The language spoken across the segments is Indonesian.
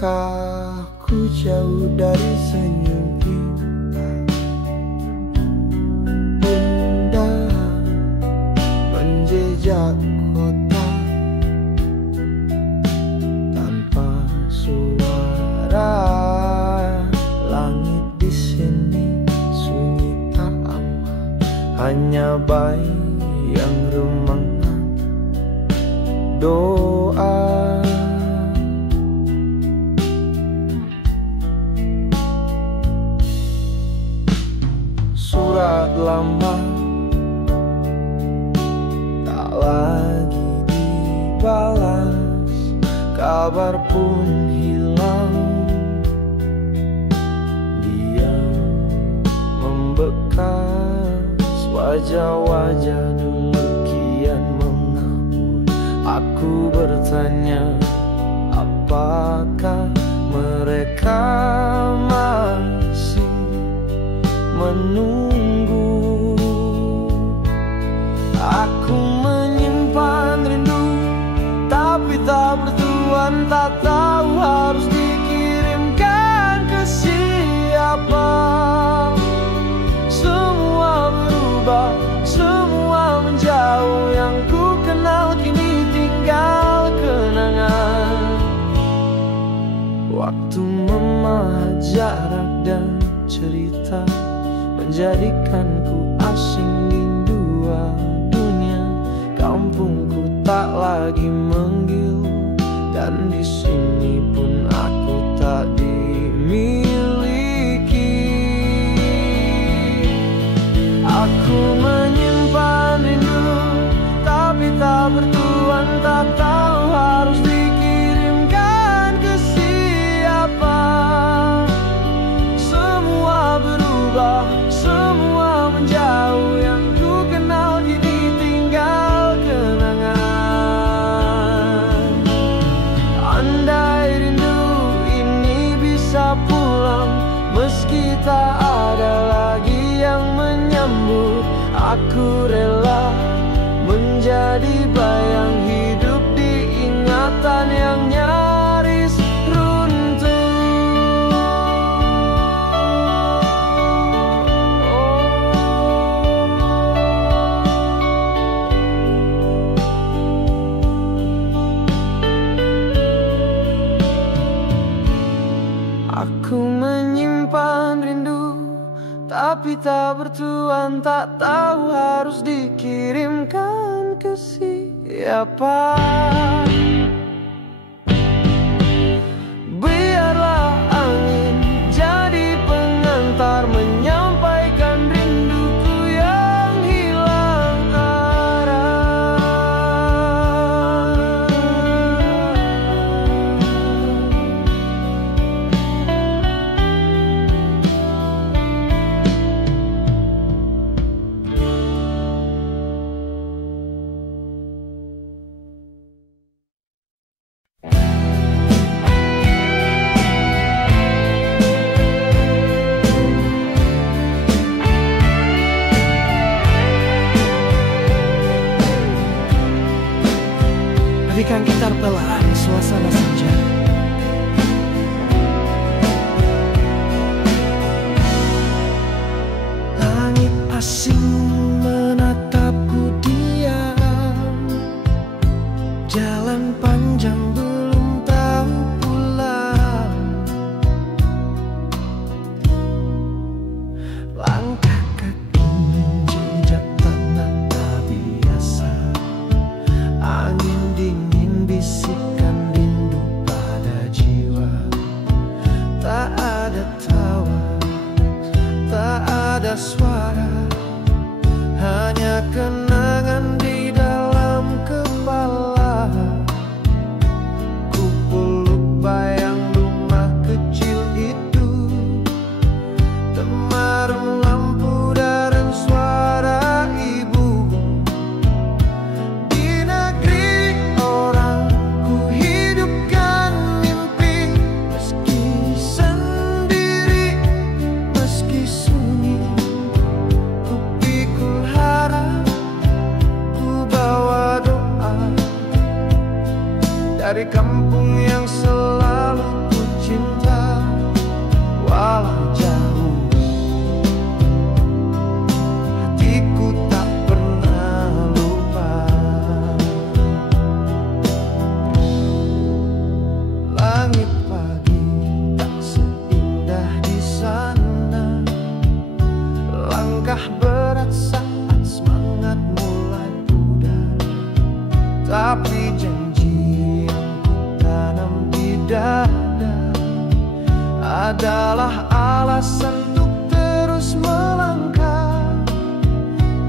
Langkahku jauh dari senyum kita, indah menjejak kota tanpa suara. Langit di sini sunyi tak aman, hanya bayang remangan doa. Surat lama tak lagi dibalas, kabar pun hilang. Diam membekas, wajah-wajah dulu kian mengabur. Aku bertanya, apakah mereka masih menunggu? Aku menyimpan rindu, tapi tak bertuan, tak tahu harus dikirimkan ke siapa. Semua berubah, semua menjauh, yang ku kenal kini tinggal kenangan. Waktu memahat jarak dan cerita menjadikanku asing di dua dunia. Kampungku tak lagi manggil, dan di sini pun aku tak dimiliki. Aku menyimpan rindu, tapi tak bertuan, tak tahu harus dikirimkan ke siapa. Semua berubah, semua menjauh, yang ku kenal kini tinggal kenangan. Andai rindu ini bisa pulang, meski tak ada lagi yang menyambut, aku rela menjadi bayang hidup di ingatan yang nyaris runtuh. Aku menyimpan rindu, tapi tak bertuan, tak tahu harus dikirimkan ke siapa. Biarlah angin jadi pengantar, menyampaikan rinduku yang hilang arah. Berikan gitar pelan suasana senja. Langit asing menatapku diam, jalan panjang belum tahu pulang. Langkah kaki menjejak tanah tak biasa, angin dingin bisikan rindu pada jiwa. Tak ada tawa, tak ada suara, hanya kenangan di dalam kepala. Ku peluk bayang rumah kecil itu, temaram lampu dan suara ibu. Di negeri orang ku hidupkan mimpi, meski sendiri, meski sunyi. Ku pikul harap, ku bawa doa dari kampung yang selalu ku adalah alasan untuk terus melangkah.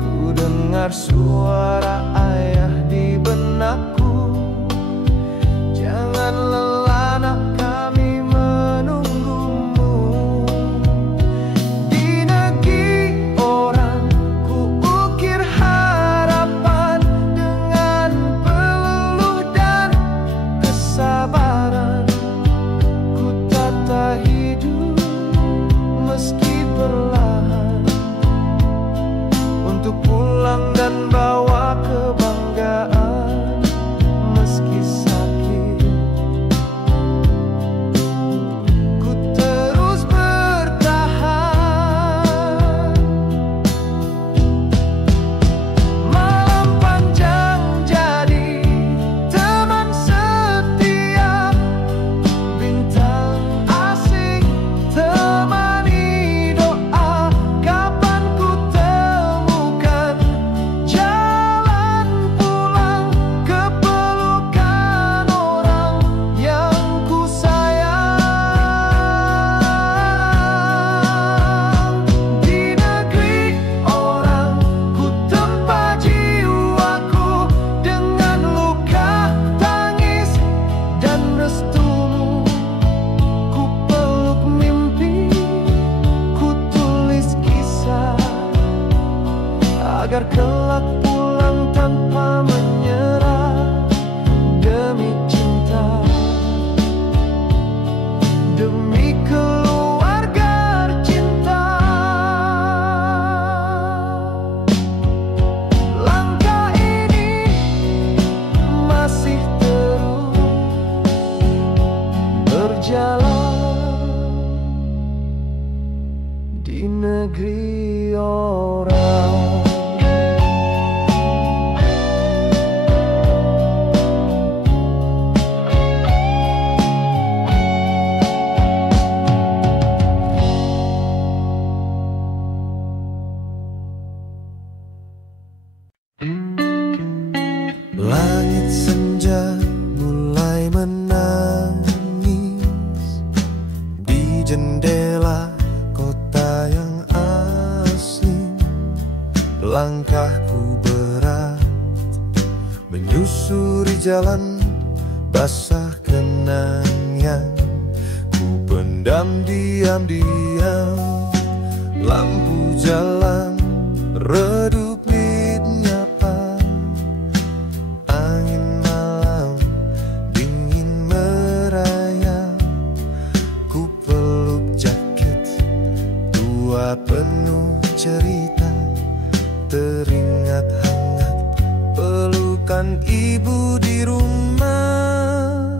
Ku dengar suara ayah di benakku, jangan lelah nak, kami menunggumu. Di negeri orang ku ukir harapan dengan peluh dan kesabaran. Ku tata hidup meski perlahan, untuk pulang dan bawa kebanggaan meski sakit. Ku terus bertahan. Malam panjang jadi teman setia, bintang asing temani doa. Kapan ku temukan jalan pulang ke pelukan orang yang ku sayang. Di negeri orang ku tempa jiwaku dengan luka, tangis, dan restumu. Ku peluk mimpi, ku tulis kisah, agar kelak pulang tanpa menyerah. Demi cinta, demi keluarga cinta. Langkah ini masih terus berjalan di negeri orang. Langit senja mulai menangis di jendela kota yang asing. Langkahku berat menyusuri jalan basah kenang yang ku pendam diam-diam. Lampu jalan redup nyapa, angin malam dingin merayap. Ku peluk jaket tua penuh cerita, teringat hangat pelukan ibu di rumah.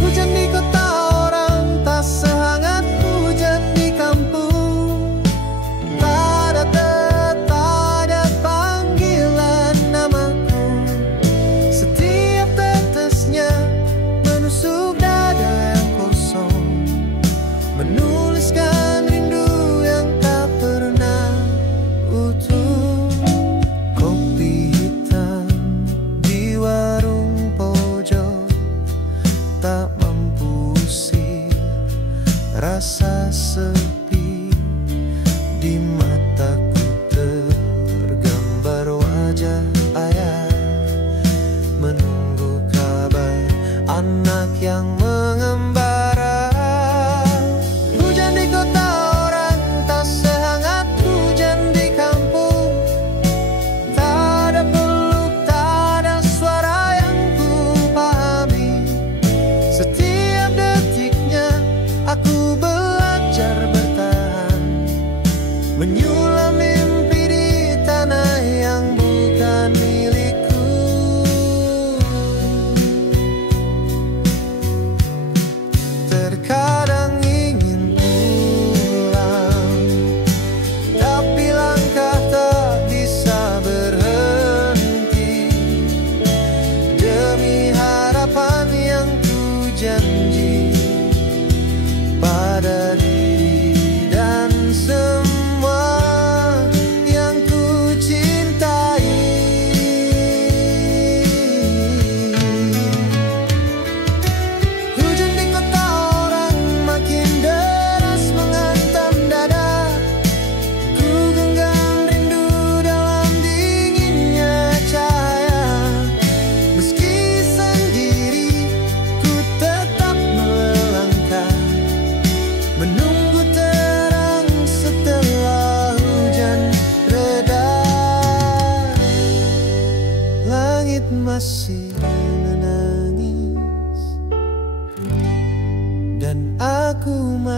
Hujan di kota orang tak sehangat hujan di kampung. Tak ada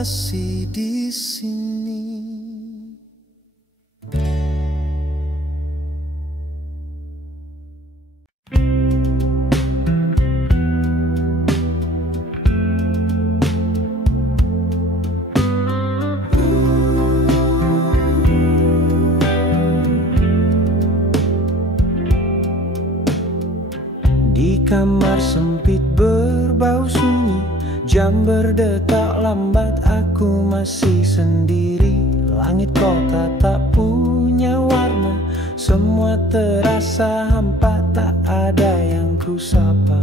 masih di sini. Di kamar sempit berbau sunyi, jam berdetak lambat, aku masih sendiri. Langit kota tak punya warna, semua terasa hampa, tak ada yang kusapa.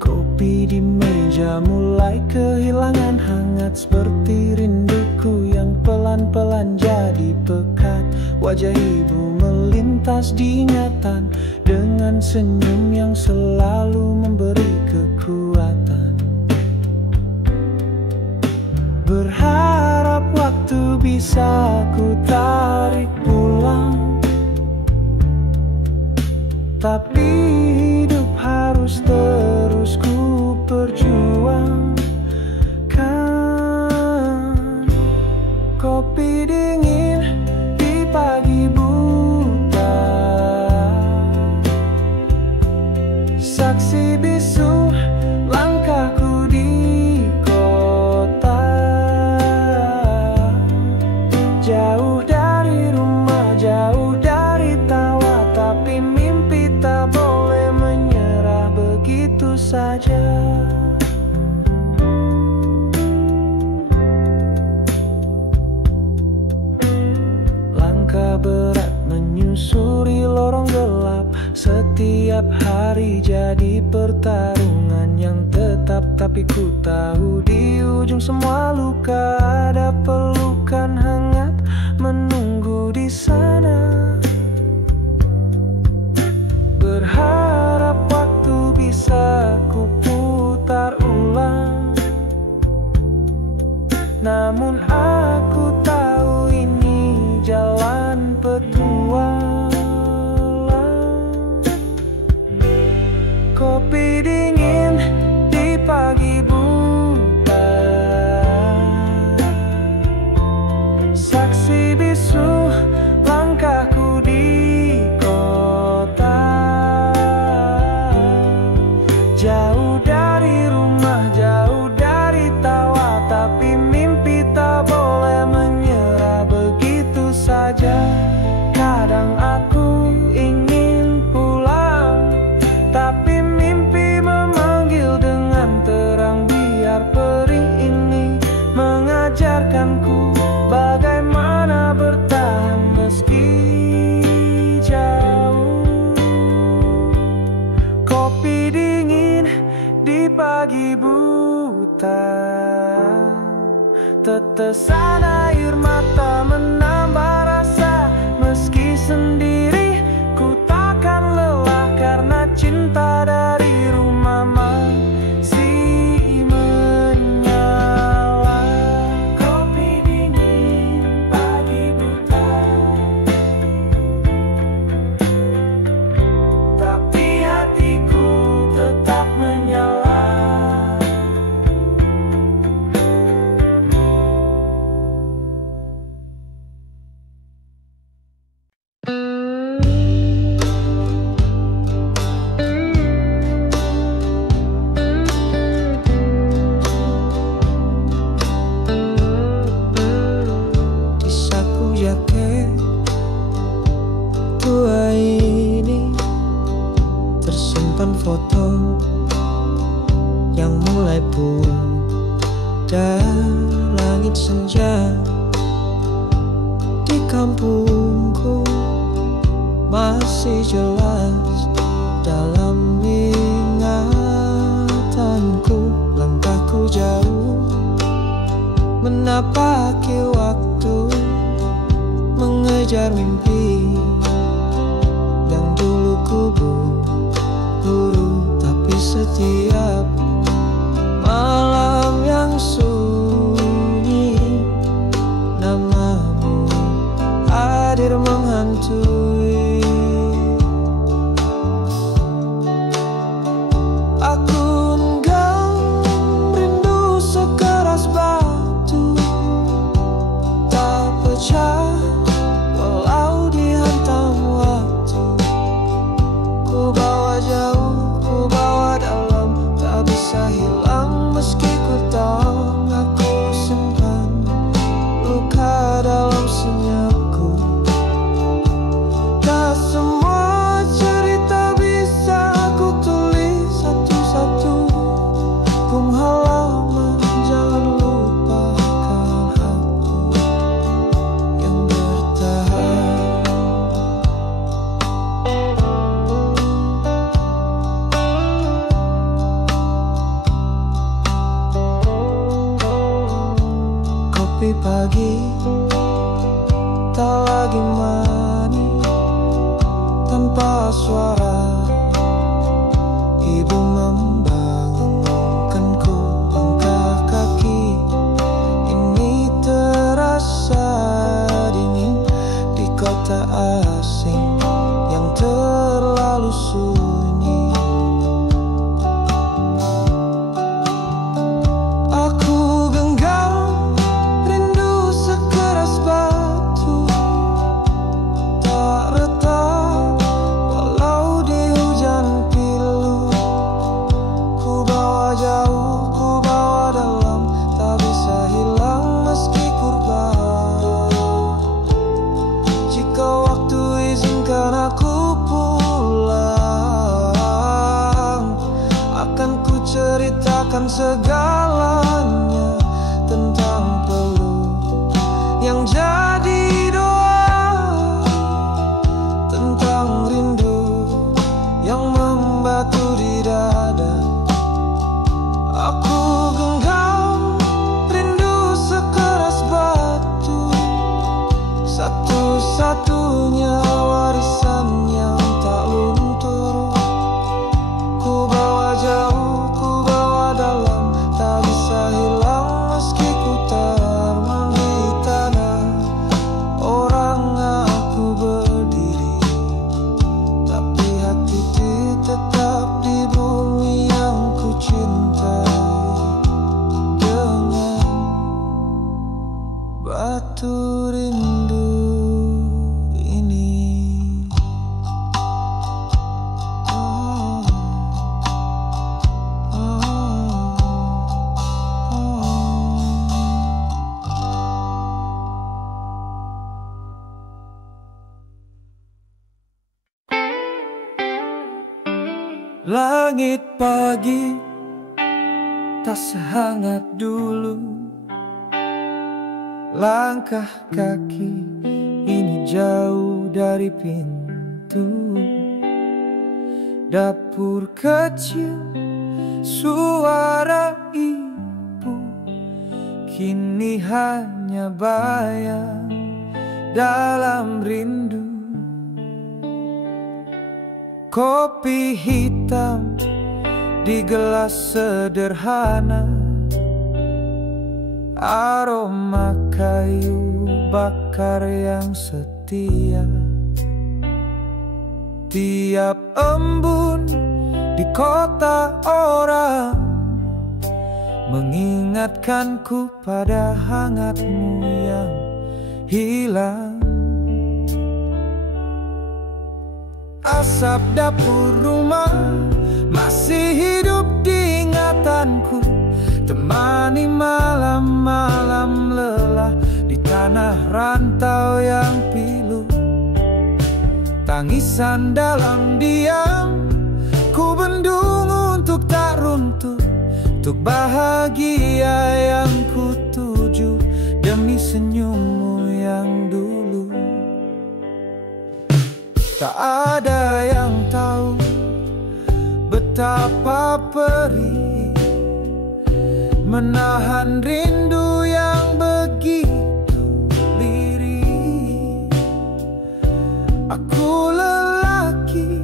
Kopi di meja mulai kehilangan hangat, seperti rinduku yang pelan-pelan jadi pekat. Wajah ibu melintas diingatan dengan senyum yang selalu memberi kekuatan. Berharap waktu bisa ku tarik pulang, tapi hidup harus terus ku perjuangkan. Kopi dingin di pagi buta, saksi bisu langkahku di kota. Jauh dari rumah, jauh dari tawa, tapi mimpi tak boleh menyerah begitu saja. Langkah berat menyusuri lorong gelap, setiap hari jadi pertarungan yang tetap. Tapi ku tahu di ujung semua luka ada pelukan hangat menunggu di sana. Berharap waktu bisa ku putar ulang, namun aku tahu ini jalan petualang. Kopi dingin di pagi buta, saksi bisu langkahku di kota. Jauh dari rumah, jauh dari tawa, tapi mimpi tak boleh menyerah begitu saja. Kadang aku ingin pulang, tapi mimpi memanggil dengan terang. Biar perih ini mengajarkanku bagaimana bertahan meski jauh. Kopi dingin di pagi buta, tetesan air mata menambah rasa. Meski sendiri ku takkan lelah, karena cinta dari rumah masih menyala. Kopi dingin pagi buta, tapi hatiku tetap menyala. Di saku jaket tua ini tersimpan foto yang mulai pudar. Langit senja di kampungku masih jelas dalam ingatanku. Langkahku jauh menapaki waktu, mengejar mimpi yang dulu ku buru. Tapi setiap malam yang sunyi, namamu hadir menghantui. Aku enggan ku bawa jauh, ku bawa dalam, tak bisa hilang meski ku tahu. Aku simpan luka dalam senyapku. Tak semua cerita bisa ku tulis satu-satu. Penghalaman, jangan lupakan aku yang bertahan. Kopi pagi tak lagi manis tanpa suara. Ibu membangunkanku, langkah kaki ini terasa dingin di kota asing yang terlalu sunyi. Aku genggam rindu sekeras batu, tak retak walau di hujan pilu. Ku bawa jauh, ku bawa dalam, tak bisa hilang meski kurban. Jika waktu izinkan aku pulang, akan ku ceritakan segalanya tentang peluk yang jadi doa, tentang rindu yang membatu di dada. Aku genggam rindu sekeras batu, satu-satunya warisan yang tak luntur. Ku bawa jauh, ku bawa dalam, tak bisa hilang meski ku termang di tanah orang. Aku berdiri, tapi hati tetap di bumi yang ku cintai dengan batu rindu ini. Oh, oh, Langit pagi tak sehangat dulu. Langkah kaki ini jauh dari pintu. Dapur kecil, suara ibu kini hanya bayang dalam rindu. Kopi hitam di gelas sederhana, aroma kayu bakar yang setia. Tiap embun di kota orang mengingatkanku pada hangatmu yang hilang. Asap dapur rumah masih hidup di ingatanku, temani malam-malam lelah di tanah rantau yang pilu. Tangisan dalam diam ku bendung untuk tak runtuh, untuk bahagia yang ku tuju demi senyummu yang dulu. Tak ada yang tahu betapa perih menahan rindu yang begitu lirih. Aku lelaki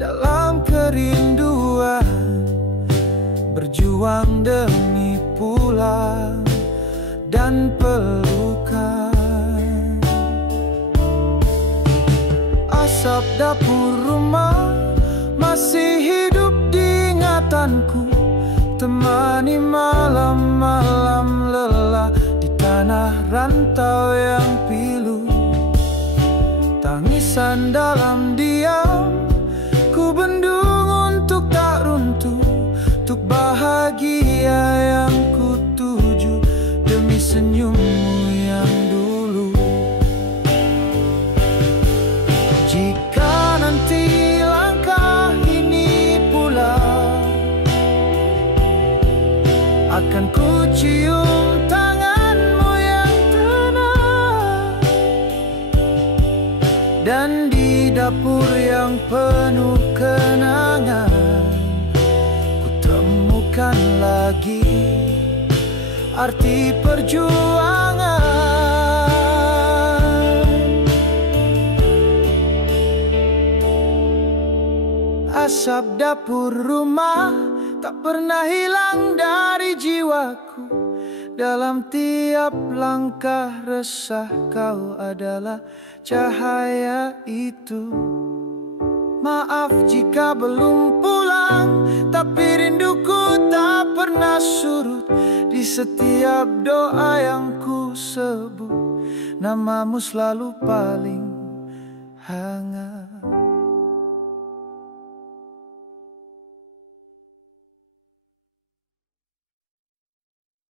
dalam kerinduan, berjuang demi pulang dan pelukan. Asap dapur rumah masih hidup di ingatanku, temani malam-malam lelah di tanah rantau yang pilu. Tangisan dalam diam ku penuh kenangan, ku temukan lagi arti perjuangan. Asap dapur rumah tak pernah hilang dari jiwaku. Dalam tiap langkah resah kau adalah cahaya itu. Maaf jika belum pulang, tapi rinduku tak pernah surut. Di setiap doa yang ku sebut, namamu selalu paling hangat.